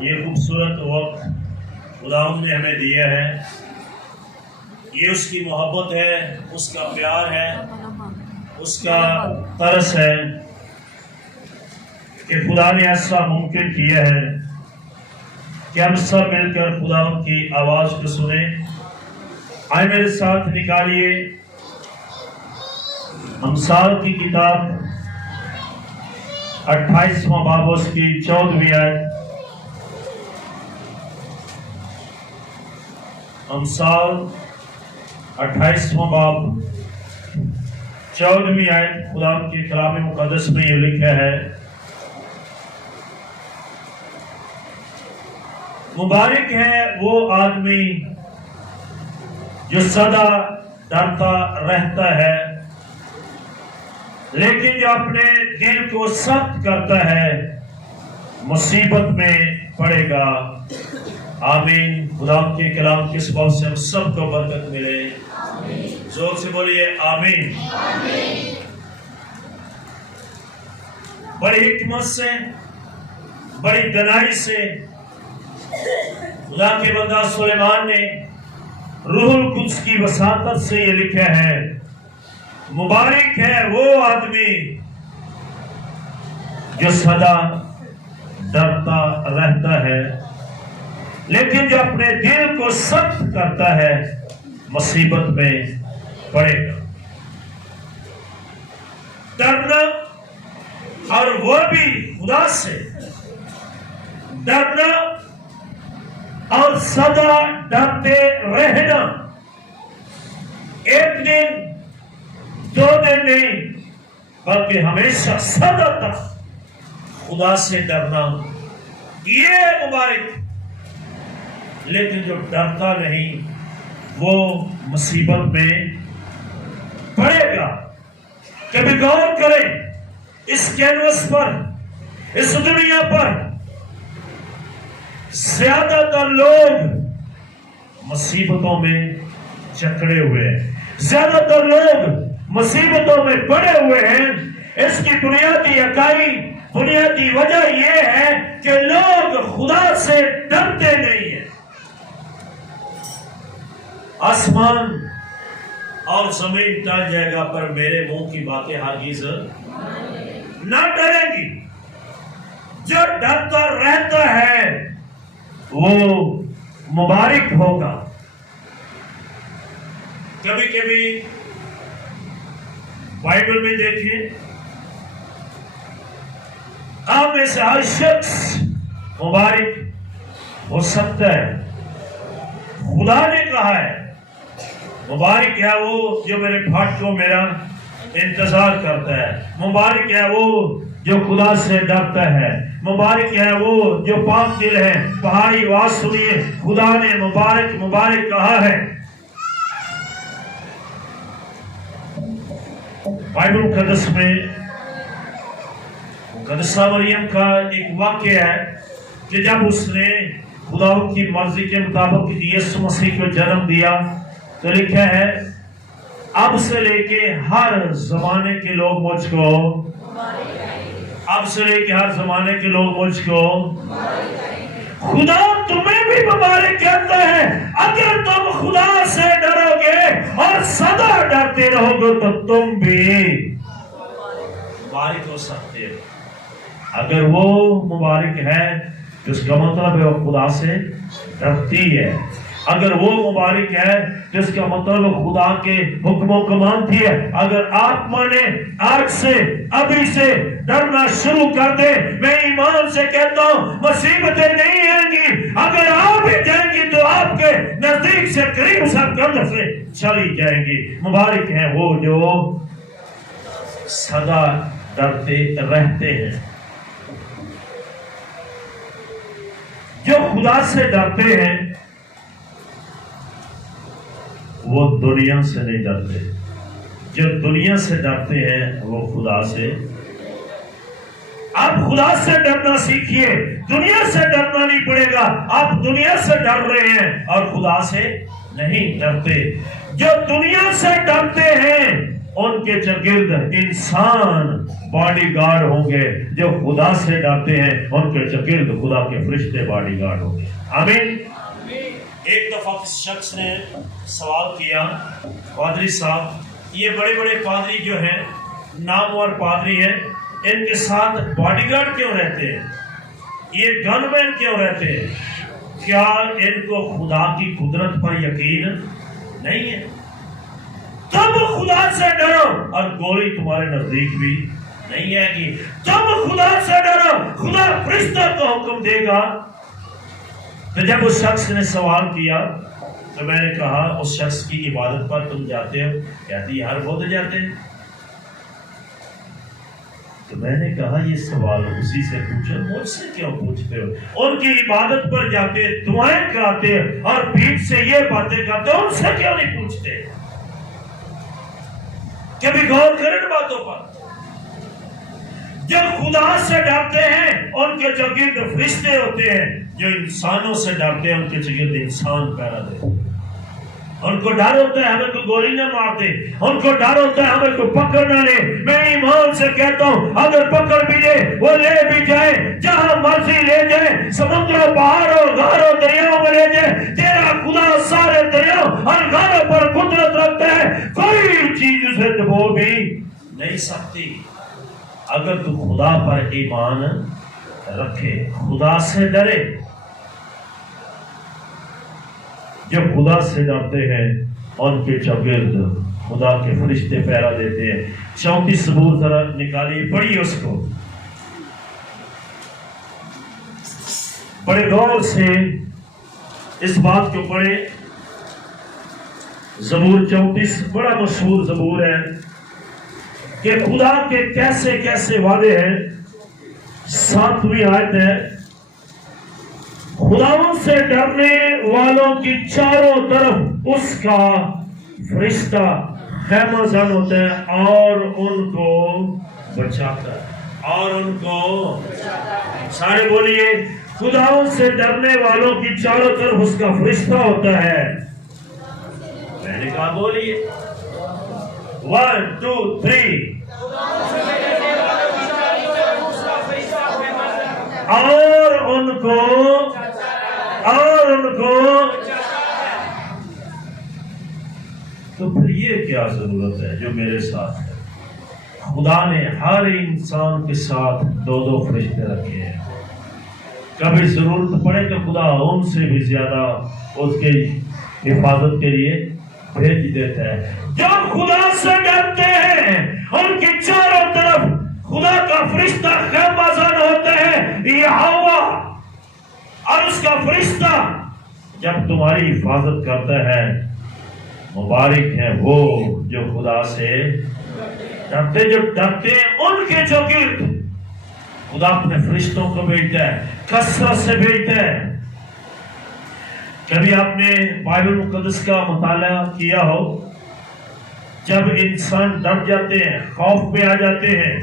یہ خوبصورت وقت خداوند نے ہمیں دیا ہے، یہ اس کی محبت ہے، اس کا پیار ہے، اس کا ترس ہے کہ خدا نے ایسا ممکن کیا ہے کہ ہم سب مل کر خداوند کی آواز کو سنیں۔ آئے میرے ساتھ نکالیے امثال کی کتاب 28واں باب اس کی 14ویں آیت۔ امثال 28واں باب 14ویں آیت، خدا کے کلام مقدس میں یہ لکھا ہے، مبارک ہے وہ آدمی جو سدا ڈرتا رہتا ہے، لیکن جو اپنے دل کو سخت کرتا ہے مصیبت میں پڑے گا۔ آمین۔ خدا کے کلام کے سبب سے ہم سب کو برکت ملے، زور سے بولیے آمین۔ بڑی حکمت سے، بڑی دانائی سے خدا کے بندہ سلیمان نے روح القدس کی وساطت سے یہ لکھا ہے، مبارک ہے وہ آدمی جو سدا ڈرتا رہتا ہے، لیکن جو اپنے دل کو سخت کرتا ہے مصیبت میں پڑے گا۔ ڈرنا، اور وہ بھی خدا سے ڈرنا اور سدا ڈرتے رہنا، ایک دن دو دن نہیں بلکہ ہمیشہ سدا تک خدا سے ڈرنا، یہ مبارک۔ لیکن جو ڈرتا نہیں وہ مصیبت میں پڑے گا۔ کبھی غور کریں اس کینوس پر، اس دنیا پر زیادہ تر لوگ مصیبتوں میں جکڑے ہوئے ہیں، زیادہ تر لوگ مصیبتوں میں پڑے ہوئے ہیں۔ اس کی بنیادی وجہ یہ ہے کہ لوگ خدا سے ڈرتے نہیں ہیں۔ آسمان اور زمین ٹل جائے گا پر میرے منہ کی باتیں ہرگز نہ ٹلیں گی۔ جو ڈرتا رہتا ہے وہ مبارک ہوگا۔ کبھی کبھی بائبل میں دیکھیں، آپ میں سے ہر شخص مبارک ہو سکتا ہے۔ خدا نے کہا ہے مبارک ہے وہ جو میرے پھاٹکوں میرا انتظار کرتا ہے، مبارک ہے وہ جو خدا سے ڈرتا ہے، مبارک ہے وہ جو پاک دل ہے۔ پہاڑی آواز سنیے، خدا نے مبارک مبارک کہا ہے۔ بائبل مقدس میں مقدسہ مریم کا ایک واقعہ ہے کہ جب اس نے خدا کی مرضی کے مطابق یسوع مسیح کو جنم دیا تو لکھا ہے، اب سے لے کے ہر زمانے کے لوگ مجھ کو، اب سے لے کے ہر زمانے کے لوگ مجھ کو، خدا تمہیں بھی مبارک کہتا ہے۔ اگر تم خدا سے ڈرو گے اور سدا ڈرتے رہو گے تو تم بھی مبارک ہو سکتے ہو۔ اگر وہ مبارک ہے تو اس کا مطلب ہے وہ خدا سے ڈرتی ہے۔ اگر وہ مبارک ہے تو اس کا مطلب خدا کے حکموں کو مانتی ہے۔ اگر آپ مانے، آج سے ابھی سے ڈرنا شروع کر دے، میں ایمان سے کہتا ہوں مصیبتیں نہیں آئیں گی۔ اگر آ بھی جائیں گی تو آپ کے نزدیک سے قریب سرگرد سے چلی جائیں گی۔ مبارک ہیں وہ جو سدا ڈرتے رہتے ہیں۔ جو خدا سے ڈرتے ہیں وہ دنیا سے نہیں ڈرتے، جو دنیا سے ڈرتے ہیں وہ خدا سے۔ آپ خدا سے ڈرنا سیکھیے، دنیا سے ڈرنا نہیں پڑے گا۔ آپ دنیا سے ڈر رہے ہیں اور خدا سے نہیں ڈرتے۔ جو دنیا سے ڈرتے ہیں ان کے چرگرد انسان باڈی گارڈ ہوں گے، جو خدا سے ڈرتے ہیں ان کے چرگرد خدا کے فرشتے باڈی گارڈ ہوں گے۔ آمین۔ ایک دفعہ کس شخص نے سوال کیا، پادری صاحب یہ بڑے بڑے پادری جو ہیں، نامور پادری ہیں، ان کے ساتھ باڈی گارڈ کیوں رہتے ہیں، یہ گن مین کیوں رہتے ہیں؟ کیا ان کو خدا کی قدرت پر یقین نہیں ہے؟ تب خدا سے ڈرو اور گولی تمہارے نزدیک بھی نہیں آئے گی۔ تب خدا سے ڈرو، خدا فرشتہ کو حکم دے گا۔ تو جب اس شخص نے سوال کیا تو میں نے کہا اس شخص کی عبادت پر تم جاتے ہو؟ کہتی ہر بدھ جاتے ہیں۔ تو میں نے کہا یہ سوال اسی سے پوچھو، مجھ سے کیوں پوچھتے ہو؟ ان کی عبادت پر جاتے، دعائیں کراتے اور بیچ سے یہ باتیں کرتے، ان سے کیوں نہیں پوچھتے؟ کبھی غور کریں باتوں پر۔ جب خدا سے ڈرتے ہیں ان کے چرگرد فرشتے ہوتے ہیں، جو انسانوں سے ڈرتے ہیں ان کے چرگرد انسان پہرا دیتے ہیں۔ ان کو ڈر ہوتا ہے ہمیں کوئی گولی نہ مار دے، ان کو ڈر ہوتا ہے ہمیں کوئی پکڑ نہ لے۔ میں ایمان سے کہتا ہوں اگر پکڑ بھی لے، وہ لے بھی جائے، جہاں مرضی لے جائے، سمندروں، پہاڑوں، غاروں، دریاؤں میں لے جائے، تیرا خدا سارے دریاؤں اور غاروں پر قدرت رکھتا ہے، کوئی چیز اسے دبو بھی نہیں سکتی۔ اگر تو خدا پر ایمان رکھے، خدا سے ڈرے۔ جب خدا سے ڈرتے ہیں ان کے چرگرد خدا کے فرشتے پہرا دیتے ہیں۔ 34 زبور ذرا نکالیے، پڑھیے اس کو بڑے غور سے، اس بات کو پڑھے۔ زبور 34 بڑا مشہور زبور ہے کہ خدا کے کیسے کیسے وعدے ہیں۔ 7ویں آیت ہے، خداوند سے ڈرنے والوں کی چاروں طرف اس کا فرشتہ خیمہ زن ہوتا ہے اور ان کو بچاتا ہے، اور ان کو سارے بولیے، خداوند سے ڈرنے والوں کی چاروں طرف اس کا فرشتہ ہوتا ہے۔ میں نے کہا بولیے 1 2 3 اور ان کو تو پھر یہ کیا ضرورت ہے جو میرے ساتھ ہے؟ خدا نے ہر انسان کے ساتھ 2 فرشتے رکھے ہیں، کبھی ضرورت پڑے تو خدا ان سے بھی زیادہ اس کی حفاظت کے لیے بھیج دیتا ہے۔ جو خدا سے ڈرتے ہیں ان کی چاروں طرف خدا کا فرشتہ خیمہ زن ہوتا ہے، یہوہ، اور اس کا فرشتہ جب تمہاری حفاظت کرتا ہے۔ مبارک ہے وہ جو خدا سے ڈرتے، جو ڈرتے ہیں ان کے چرگرد خدا اپنے فرشتوں کو بھیجتا ہے، کثرت سے بھیجتا ہے۔ کبھی آپ نے بائبل مقدس کا مطالعہ کیا ہو، جب انسان ڈر جاتے ہیں، خوف میں آ جاتے ہیں،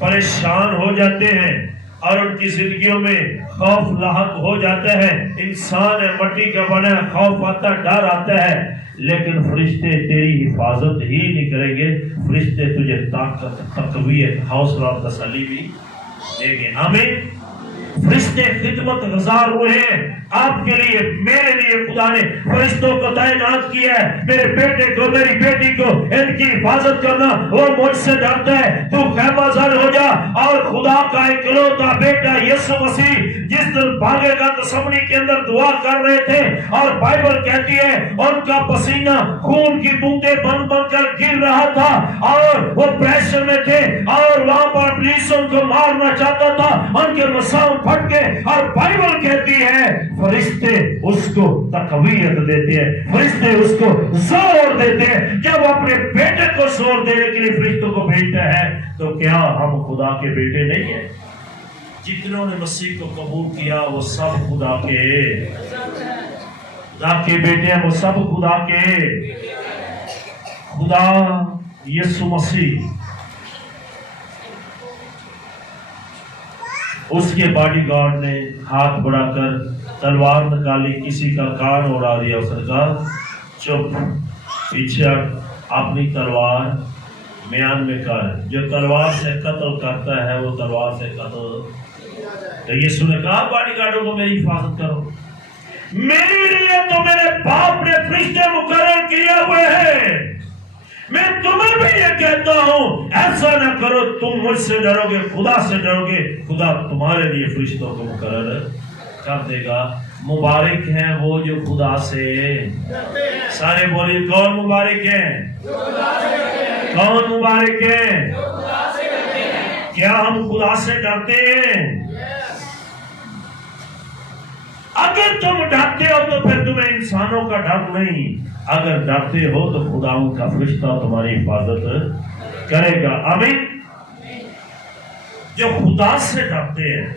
پریشان ہو جاتے ہیں اور ان کی زندگیوں میں خوف لاحق ہو جاتا ہے، انسان ہے مٹی کا بنا، خوف آتا، ڈر آتا ہے، لیکن فرشتے تیری حفاظت ہی نہیں کریں گے، فرشتے تجھے طاقت، تقویت، حوصلہ اور تسلی بھی دیں گے۔ آمین۔ فرشتے خدمت گزار ہوئے ہیں آپ کے لیے، میرے لیے خدا نے فرشتوں کو تعینات کیا ہے، میرے بیٹے کو، میری بیٹی کو ان کی حفاظت کرنا۔ وہ مجھ سے ڈرتا ہے، تو خیمہ زن ہو جا اور خدا کا اکلوتا بیٹا یسوع مسیح جس دن بھاگے گا تسمنی کے اندر دعا کر رہے تھے، اور بائبل کہتی ہے ان کا پسینہ خون کی بوندیں بن بن کر گر رہا تھا اور وہ پریشر میں تھے اور وہاں پر ابلیس ان کو مارنا چاہتا تھا، ان کے مسام پھٹ کے، اور بائبل کہتی ہے فرشتے اس کو تقویت دیتے ہیں، فرشتے اس کو زور دیتے ہیں۔ جب اپنے بیٹے کو زور دینے کے لیے فرشتوں کو بھیجتا ہے تو کیا ہم خدا کے بیٹے نہیں ہیں؟ جتنوں نے مسیح کو قبول کیا وہ سب خدا کے بیٹے ہیں، وہ سب خدا کے، خدا یسوع مسیح اس کے باڈی گارڈ نے ہاتھ بڑھا کر تلوار نکالی، کسی کا کان اڑا دیا، اس نے کہا چپ، پیچھے اپنی تلوار میان میں کر، جو تلوار سے قتل کرتا ہے وہ تلوار سے قتل۔ تو یسوع نے کہا باڈی گارڈوں کو میری حفاظت کرو، میرے لیے تو میرے باپ نے فرشتے مقرر کیے ہوئے ہیں، میں تمہیں بھی یہ کہتا ہوں ایسا نہ کرو، تم مجھ سے ڈرو گے خدا سے ڈرو گے، خدا تمہارے لیے فرشتوں کو مقرر کر دے گا۔ مبارک ہیں وہ جو خدا سے سارے بولیے کون مبارک ہیں؟ کون مبارک ہیں؟ کیا ہم خدا سے ڈرتے ہیں؟ اگر تم ڈرتے ہو تو پھر تمہیں انسانوں کا ڈر نہیں، اگر ڈرتے ہو تو خدا کا فرشتہ تمہاری حفاظت کرے گا۔ آمین۔ جو خدا سے ڈرتے ہیں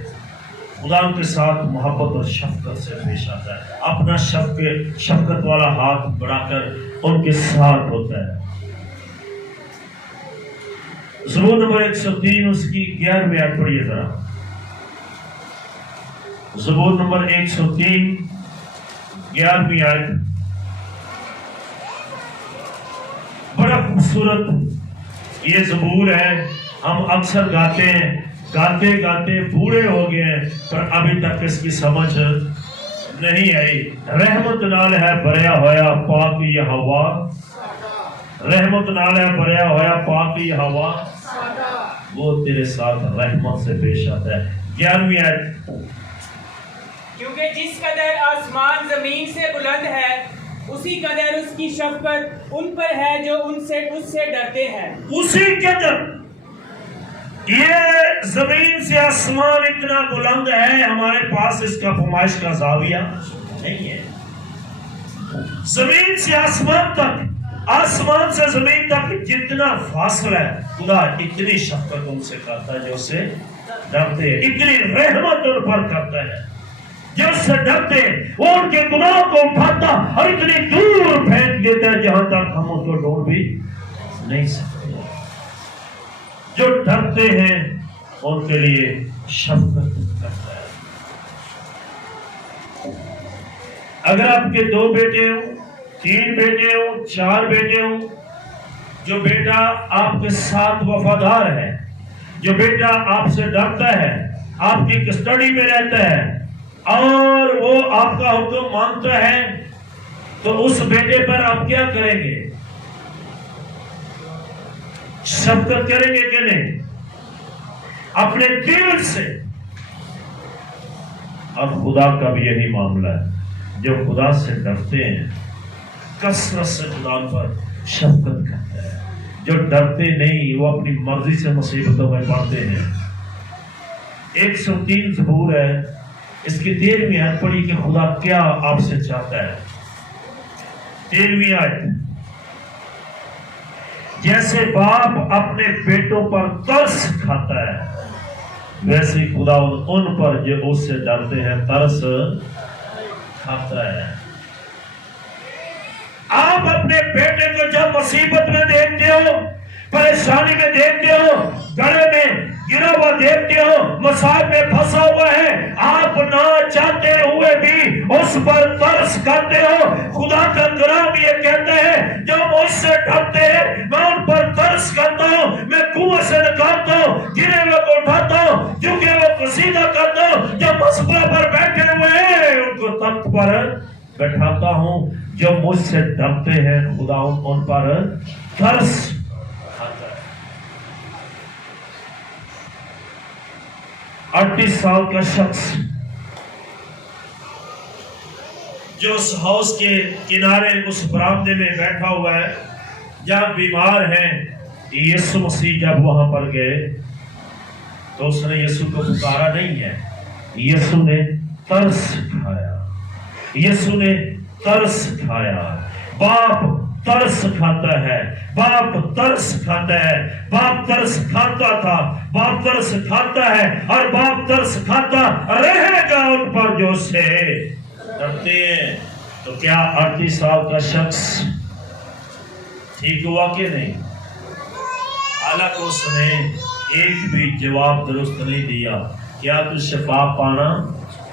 خدا ان کے ساتھ محبت اور شفقت سے پیش آتا ہے، اپنا شفقت والا ہاتھ بڑھا کر ان کے ساتھ ہوتا ہے۔ زبور نمبر 103 اس کی 11ویں آیت پڑھیے ذرا۔ زبور نمبر 103 11ویں آیت، بڑا خوبصورت یہ زبور ہے، ہم اکثر گاتے ہیں، گاتے گاتے بوڑھے ہو گئے ہیں پر ابھی تک اس کی سمجھ نہیں آئی۔ رحمت نال ہے بھریا ہویا پاک یہوہ، رحمت نال ہے بھریا ہویا پاک یہوہ، وہ تیرے ساتھ رحمت سے پیش آتا ہے۔ 11ویں آیت، کیونکہ جس قدر آسمان زمین سے بلند ہے اسی قدر اس کی شفقت ان پر ہے جو اس سے ڈرتے ہیں۔ اسی قدر یہ زمین سے آسمان اتنا بلند ہے، ہمارے پاس اس کا فرمائش کا زاویہ نہیں ہے۔ زمین سے آسمان تک، آسمان سے زمین تک جتنا فاصلہ ہے خدا اتنی شفقت ان سے کرتا ہے جو اس سے ڈرتے ہیں، اتنی رحمت ان پر کرتا ہے جو اس سے ڈرتے ہیں، وہ ان کے گناہ کو اٹھاتا اور اتنی دور پھینک دیتا ہے جہاں تک ہم اس کو ڈھونڈ بھی نہیں سکتے۔ جو ڈرتے ہیں ان کے لیے شفقت کرتا ہے۔ اگر آپ کے 2 بیٹے ہوں، 3 بیٹے ہوں، 4 بیٹے ہوں، جو بیٹا آپ کے ساتھ وفادار ہے، جو بیٹا آپ سے ڈرتا ہے، آپ کی کسٹڈی میں رہتا ہے اور وہ آپ کا حکم مانتا ہے، تو اس بیٹے پر آپ کیا کریں گے؟ شفقت کریں گے کہ نہیں؟ اپنے دل سے۔ اور خدا کا بھی یہی معاملہ ہے، جو خدا سے ڈرتے ہیں کثرت سے خدا پر شفقت کرتا ہے، جو ڈرتے نہیں وہ اپنی مرضی سے مصیبتوں میں پڑتے ہیں۔ 103 زبور ہے، اس کی 13ویں آیت پڑھی کہ خدا کیا آپ سے چاہتا ہے۔ 13ویں آیت، جیسے باپ اپنے بیٹوں پر ترس کھاتا ہے ویسے ہی خدا ان پر جو اس سے ڈرتے ہیں ترس کھاتا ہے۔ آپ اپنے بیٹے کو جب مصیبت میں دیکھتے ہو، پریشانی میں دیکھتے ہو، گڑھے میں گرا ہوا دیکھتے ہو، مصائب میں پھنسا ہوا ہے، آپ نہ چاہتے ہوئے بھی اس پر ترس کرتے ہو۔ خدا کا کلام یہ کہتا ہے جو مجھ سے ڈرتے ہیں میں ان پر ترس کرتا ہوں، میں کنویں سے نکالتا ہوں، گرے ہوئے کو اٹھاتا ہوں، جھکے ہوئے کو سیدھا کرتا ہوں، جو مسئلہ پر بیٹھے ہوئے ہیں ان کو تخت پر بٹھاتا ہوں۔ جو مجھ سے ڈرتے ہیں خدا ان پر ترس کھاتا ہے۔ 38 سال کا شخص جو اس ہاؤس کے کنارے اس برآمدے میں بیٹھا ہوا ہے جہاں بیمار ہیں، یسوع مسیح جب وہاں پر گئے تو اس نے یسوع کو پکارا نہیں ہے، یسوع نے ترس کھایا، یسوع نے ترس کھایا۔ باپ ترس کھاتا ہے، باپ ترس کھاتا ہے، باپ ترس کھاتا تھا، باپ ترس کھاتا ہے اور باپ ترس کھاتا رہے گا ان پر جو سے ڈرتے ہیں۔ تو کیا 38 سال کا شخص ٹھیک ہوا کہ نہیں؟ حالانکہ اس نے ایک بھی جواب درست نہیں دیا۔ کیا تو شفا پانا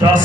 10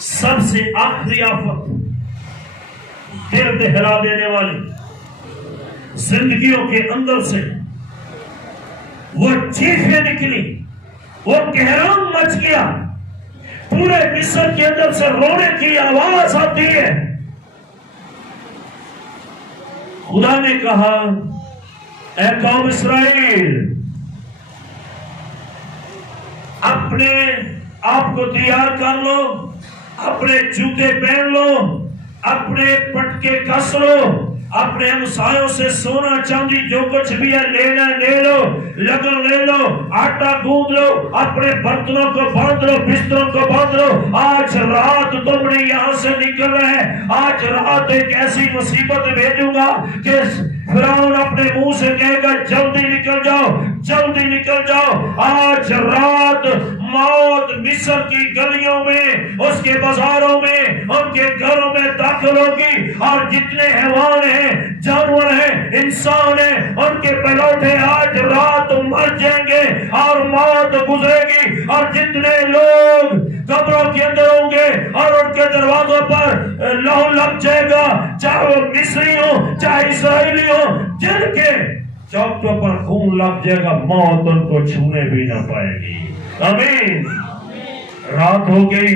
سب سے آخری آفت دل دہلا دینے والی زندگیوں کے اندر سے وہ چیخیں نکلی، وہ کہرام مچ گیا، پورے مصر کے اندر سے رونے کی آواز آتی ہے۔ خدا نے کہا اے قوم اسرائیل، اپنے آپ کو تیار کر لو، اپنے جوتے پہن لو، اپنے پٹکے کس لو، اپنے ہمسایوں سے سونا چاندی جو کچھ بھی ہے لینا لے لو، لگن لے لو، آٹا گوندھ لو، اپنے برتنوں کو باندھ لو، بستروں کو باندھ لو۔ آج رات تم نے یہاں سے نکل رہے، آج رات ایک ایسی مصیبت بھیجوں گا کہ فرعون اپنے منہ سے کہے گا جلدی نکل جاؤ، جلدی نکل جاؤ۔ آج رات موت مصر کی گلیوں میں، اس کے بازاروں میں، ان کے گھروں میں داخل ہوگی، اور جتنے حیوان ہیں، جانور ہیں، انسان ہیں، ان کے پلوٹے آج رات مر جائیں گے اور موت گزرے گی۔ اور جتنے لوگ قبروں کے اندر ہوں گے اور ان کے دروازوں پر لہو لگ جائے گا، چاہے وہ مصری ہوں چاہے اسرائیلی ہوں، جن کے چوکٹوں پر خون لگ جائے گا، موت ان کو چھونے بھی نہ پائے گی۔ آمین۔ رات ہو گئی،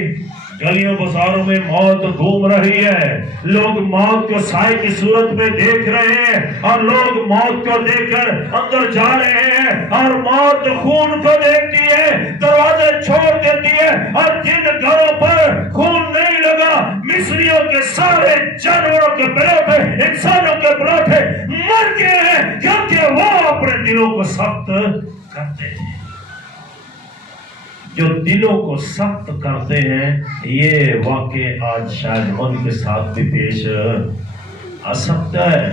گلیوں بازاروں میں موت گھوم رہی ہے، لوگ موت کو سائے کی صورت میں دیکھ رہے ہیں، اور لوگ موت کو دیکھ کر اندر جا رہے ہیں، اور موت خون کو دیکھتی ہے، دروازے چھوڑ دیتی ہے، اور جن گھروں پر خون نہیں لگا، مصریوں کے سارے جانوروں کے بلوٹے، انسانوں کے بلوٹے مر گئے ہیں، کیونکہ وہ اپنے دلوں کو سخت کرتے تھے۔ جو دلوں کو سخت کرتے ہیں، یہ واقع آج شاید ان کے ساتھ بھی پیش آ سکتا ہے۔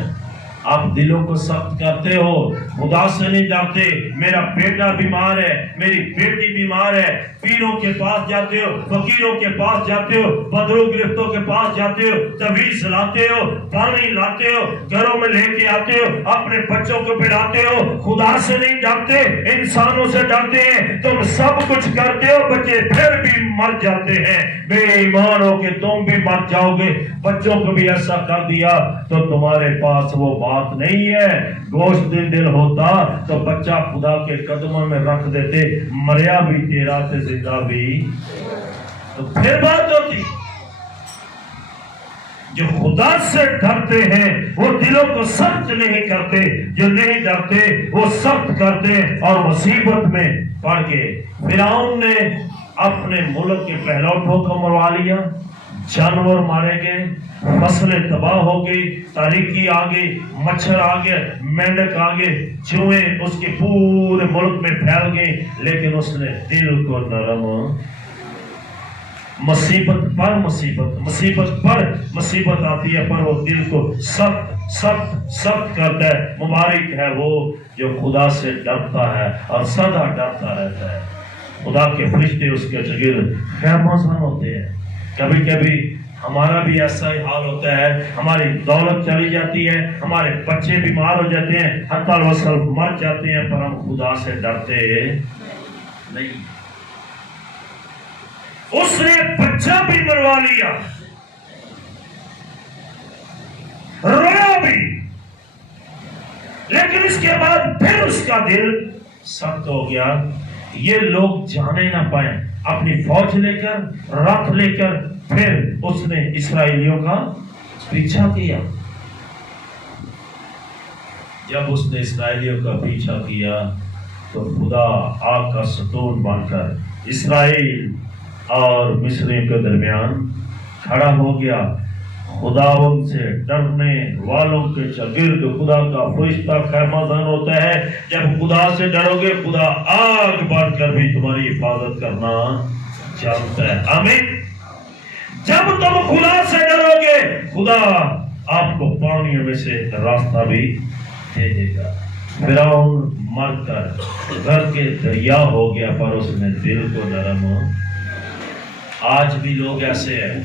آپ دلوں کو سخت کرتے ہو، خدا سے نہیں ڈرتے۔ میرا بیٹا بیمار ہے، میری بیٹی بیمار ہے، پیروں کے پاس جاتے ہو، فقیروں کے پاس جاتے ہو، بدرو گرفتوں کے پاس جاتے ہو، تعویذ لاتے ہو، پانی لاتے ہو، گھروں میں لے کے آتے ہو، اپنے بچوں کو پلاتے ہو۔ خدا سے نہیں ڈرتے، انسانوں سے ڈرتے ہیں۔ تم سب کچھ کرتے ہو، بچے پھر بھی مر جاتے ہیں۔ بے ایمان ہو کہ تم بھی مر جاؤ گے۔ بچوں کو بھی ایسا کر دیا تو تمہارے پاس وہ بات نہیں ہے۔ گوشت دل ہوتا تو بچہ خدا کے قدموں میں رکھ دیتے، مریا بھی تیرا تے زندہ بھی، تو پھر بات ہوتی۔ جو خدا سے ڈرتے ہیں وہ دلوں کو سخت نہیں کرتے، جو نہیں ڈرتے وہ سخت کرتے اور مصیبت میں پڑ گئے۔ فرعون نے اپنے ملک کے پہلوٹوں کو مروا لیا، جانور مارے گئے، فصلیں تباہ ہو گئی، تاریکی آ گئی، مچھر آ گئے، مینڈک آ گئے، چوہے اس کے پورے ملک میں پھیل گئی، لیکن اس نے دل کو نرم، مصیبت پر مصیبت، مصیبت پر مصیبت آتی ہے، پر وہ دل کو سخت سخت سخت کرتا ہے۔ مبارک ہے وہ جو خدا سے ڈرتا ہے اور سدا ڈرتا رہتا ہے۔ خدا کے فرشتے اس کے شاگرد خیرمزن ہوتے ہیں۔ کبھی کبھی ہمارا بھی ایسا ہی حال ہوتا ہے، ہماری دولت چلی جاتی ہے، ہمارے بچے بیمار ہو جاتے ہیں، حتی الوصل مر جاتے ہیں، پر ہم خدا سے ڈرتے نہیں۔ اس نے بچہ بھی مروا لیا، رویا بھی، لیکن اس کے بعد پھر اس کا دل سخت ہو گیا۔ یہ لوگ جانے نہ پائیں، اپنی فوج لے کر، رتھ لے کر، پھر اس نے اسرائیلیوں کا پیچھا کیا۔ جب اس نے اسرائیلیوں کا پیچھا کیا تو خدا آگ کا ستون بن کر اسرائیل اور مصریوں کے درمیان کھڑا ہو گیا۔ خدا ان سے ڈرنے والوں کے شاگرد خدا کا فرشتہ خیرمزن ہوتا ہے۔ جب خدا سے ڈرو گے، خدا آگ بن کر بھی تمہاری حفاظت کرنا جانتا ہے۔ آمین۔ جب تم خدا سے ڈرو گے، خدا آپ کو پانیوں میں سے راستہ بھی دے دے گا۔ فرعون مر کر گھر کے دریا ہو گیا، پر اس نے دل کو نرم۔ آج بھی لوگ ایسے ہیں،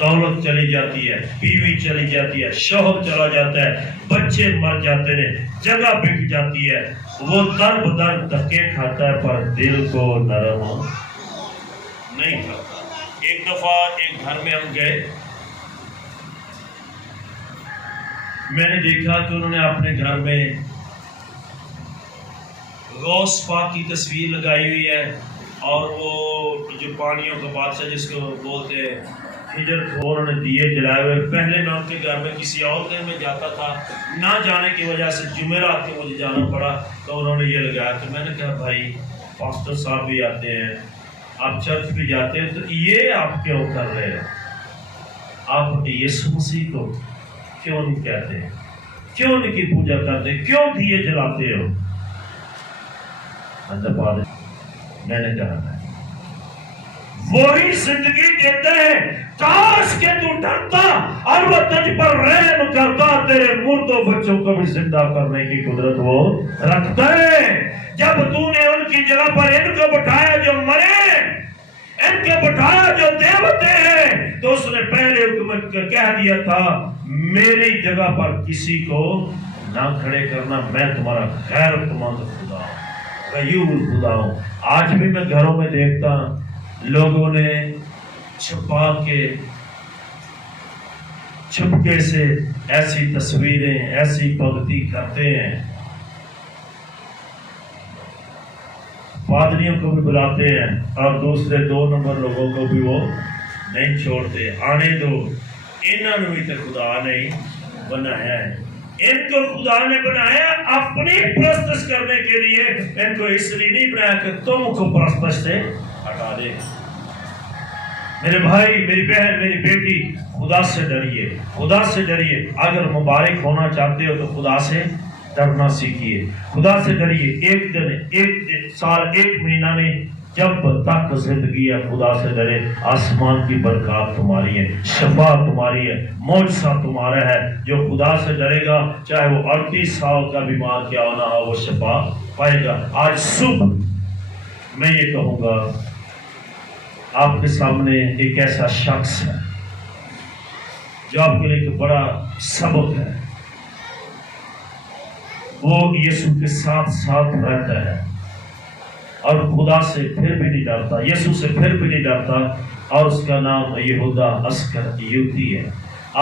دولت چلی جاتی ہے، بیوی چلی جاتی ہے، شوہر چلا جاتا ہے، بچے مر جاتے ہیں، جگہ بک جاتی ہے، وہ در بدر دھکے کھاتا ہے، پر دل کو نرم نہیں کرتا۔ ایک دفعہ ایک گھر میں ہم گئے، میں نے دیکھا کہ انہوں نے اپنے گھر میں غوث پاک کی تصویر لگائی ہوئی ہے، اور وہ جو پانیوں کا بادشاہ جس کو بولتے ہیں ہجر کو، انہوں نے دیے جلائے ہوئے۔ پہلے میں ان کے گھر میں کسی اور دن میں جاتا تھا، نہ جانے کی وجہ سے جمعرات کے مجھے جانا پڑا، تو انہوں نے یہ لگایا۔ تو میں نے کہا بھائی پاسٹر صاحب بھی آتے ہیں، آپ چرچ بھی جاتے ہیں، تو یہ آپ کیوں کر رہے ہیں؟ آپ یسوع مسیح کو کیوں نہیں کہتے، کیوں نہیں کی پوجا کرتے، کیوں دیے جلاتے ہو؟ میں نے کہا وہی زندگی دیتے ہیں، کاش کہ تو ڈرتا اور وہ تجھ پر رحم کرتا، تیرے مردوں بچوں کو بھی زندہ کرنے کی قدرت وہ رکھتا ہے۔ جب تو نے ان کی جگہ پر ان کو بٹھایا جو مرے، ان کو بٹھایا جو دیوتے ہیں، تو اس نے پہلے حکم کہہ دیا تھا میری جگہ پر کسی کو نہ کھڑے کرنا، میں تمہارا غیرت مند خدا ہوں، غیور خدا ہوں۔ آج بھی میں گھروں میں دیکھتا ہوں لوگوں نے چھپا کے چھپکے سے ایسی تصویریں، ایسی بھگتی کرتے ہیں، پادریوں کو بھی بلاتے ہیں اور دوسرے 2 نمبر لوگوں کو بھی وہ نہیں چھوڑتے۔ آنے دو، انہوں نے بھی تو خدا نہیں بنایا ہے، ان کو خدا نے بنایا اپنی پرستش کرنے کے لیے، ان کو اس لیے نہیں بنایا کہ تم کو پرستش سے ہٹا دے۔ میرے بھائی، میری بہن، میری بیٹی، خدا سے ڈریے، خدا سے ڈریے۔ اگر مبارک ہونا چاہتے ہو تو خدا سے ڈرنا سیکھیے، خدا سے ڈریے۔ ایک دن، ایک سال، ایک مہینہ نہیں، جب تک زندگی ہے خدا سے ڈرے۔ آسمان کی برکات تمہاری ہے، شفا تمہاری ہے، معجزہ تمہارا ہے۔ جو خدا سے ڈرے گا چاہے وہ 38 سال کا بیمار کیا ہونا ہو، وہ شفا پائے گا۔ آج صبح میں یہ کہوں گا، آپ کے سامنے ایک ایسا شخص ہے جو آپ کے لیے ایک بڑا سبق ہے۔ وہ یسوع کے ساتھ ساتھ رہتا ہے اور خدا سے پھر بھی نہیں ڈرتا، یسوع سے پھر بھی نہیں ڈرتا، اور اس کا نام یہودا اسکریوتی ہے۔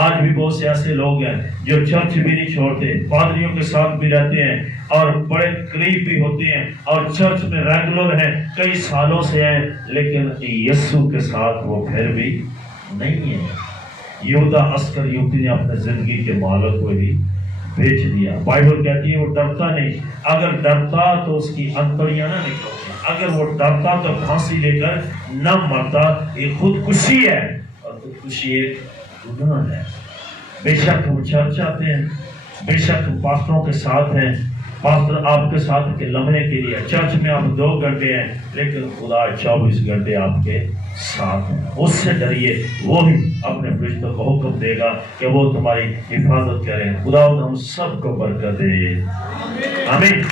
آج بھی بہت سے ایسے لوگ ہیں جو چرچ بھی نہیں چھوڑتے، پادریوں کے ساتھ بھی رہتے ہیں اور بڑے قریب بھی ہوتے ہیں اور چرچ میں ریگولر ہیں، کئی سالوں سے ہیں، لیکن یسوع کے ساتھ وہ پھر بھی نہیں ہے۔ یہودا اسکریوتی نے اپنے زندگی کے مالک کو ہی بیچ دیا۔ بائبل کہتی ہے وہ ڈرتا نہیں، اگر ڈرتا تو اس کی انتڑیاں نہ نکلتی، اگر وہ ڈرتا تو پھانسی لے کر نہ مرتا۔ یہ خودکشی ہے، اور خودکشی ایک گناہ ہے۔ بے شک ہم چرچ آتے ہیں، بے شک ہم پاسٹروں کے ساتھ ہیں، پاسٹر آپ کے ساتھ کے لمحے کے لیے، چرچ میں آپ 2 گھنٹے ہیں، لیکن خدا 24 گھنٹے آپ کے ساتھ ہیں۔ اس سے ڈریے، وہی اپنے فرشتوں کو حکم دے گا کہ وہ تمہاری حفاظت کریں۔ خدا ہم سب کو برکت دے، آمین۔